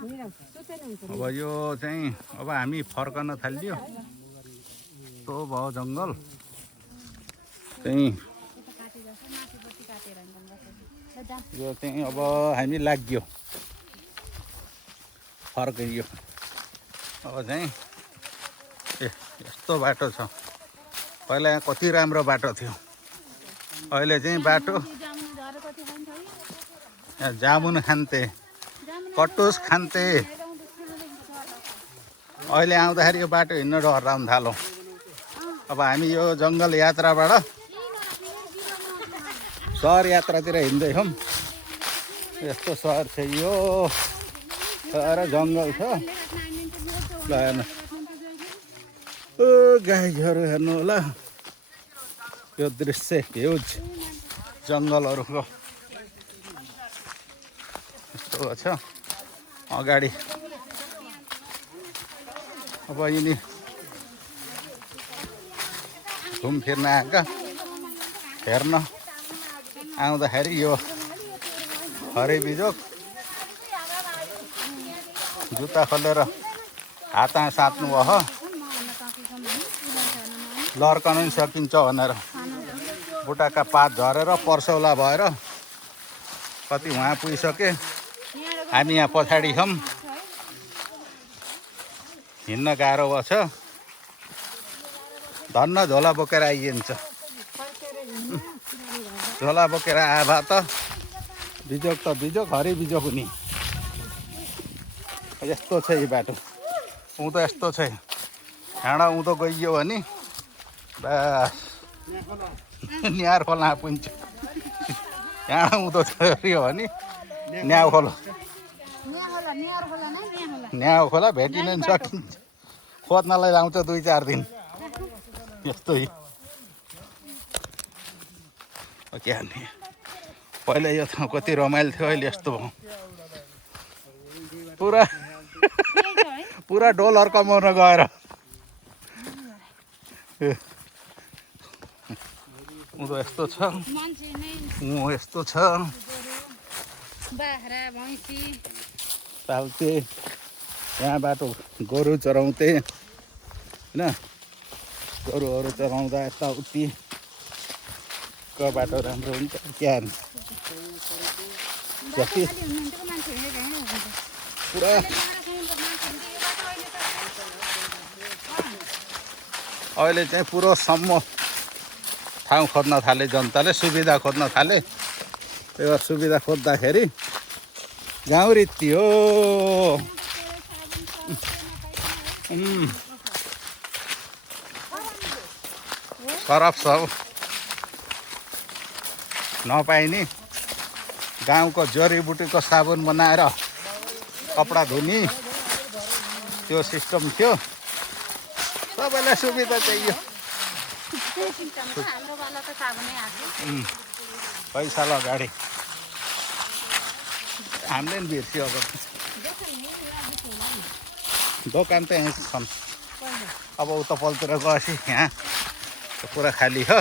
अब यो चाहिँ अब हामी फर्कन थाल्यो। तो भयो जङ्गल चाहिँ यो चाहिँ अब हामी लाग्यो फर्कियो। अब चाहिँ यस्तो बाटो छ। पहिला यहाँ कति राम्रो बाटो थियो। अहिले चाहिँ बाटो यहाँ जामुन खान्थे, कटुस खान्थे। अहिले आउँदाखेरि यो बाटो हिँड्न डराउन थाल्यो। अब हामी यो जङ्गल यात्राबाट सहर यात्रातिर हिँड्दैछौँ। यस्तो सहर छ यो, तर जङ्गल छ। ल हेर्नु, ओ गाईहरू हेर्नु होला। यो दृश्य ह्युज जङ्गलहरूको यस्तो छ अगाडि। अब यिनी घुमफिर्न आएका हेर्न आउँदाखेरि यो हरिबिजोक जुत्ता खोलेर हातमा साट्नु भयो, लर्कन पनि सकिन्छ भनेर। बुट्टाका पात झरेर पर्सौला भएर कति उहाँ पुगिसके। हामी यहाँ पछाडि छौँ, हिँड्न गाह्रो छ। धन्न झोला बोकेर आइन्छ। झोला बोकेर आए भए त बिजोक त बिजोक, हरि बिजोक नि। यस्तो छ यो बाटो। उँधो यस्तो छ, हाँडा उँधो गइयो भने बस न्यार खोला पुग्छ। हाँडा उँधो चढ्यो भने न्याउ खोला, न्याउ खोला भेटिन नि सकिन्छ। खोज्नलाई लाउँछ 2-4 दिन। यस्तो के हाल्ने। पहिला यो ठाउँ कति रमाइलो थियो, अहिले यस्तो भयो। पुरा पुरा डोलर कमाउन गएर उँधो यस्तो छ, उँधो यस्तो छ। पाल्थे यहाँबाट गोरु चराउँथे होइन। गोरुहरू चराउँदा यताउति को बाटो राम्रो हुन्छ क्या। जति पुरा अहिले चाहिँ पुरो सम्म ठाउँ खोज्न थाले जनताले, सुविधा खोज्न थाले। त्यही भएर सुविधा खोज्दाखेरि गाउँ रीति हो। सरफ सब नपाइने गाउँको जडीबुटीको साबुन बनाएर कपडा धुने त्यो सिस्टम थियो। सबैलाई सुविधा चाहियो। पैसा अगाडि हामीले पनि बिर्स्यो। अब दोकान त यहीँ छन्। अब उता पलतिर गएपछि यहाँ पुरा खाली हो।